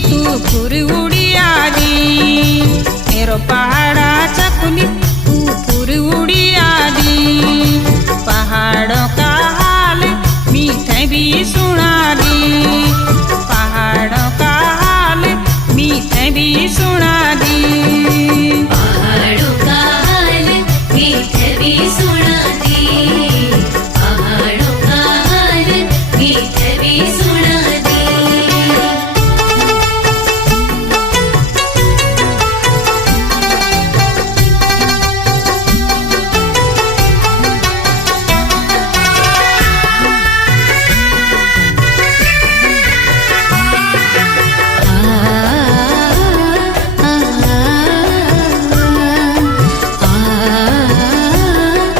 तू फुर उडी आली, मेरो पहाडाच्या कुणी तू फुर उडी आली.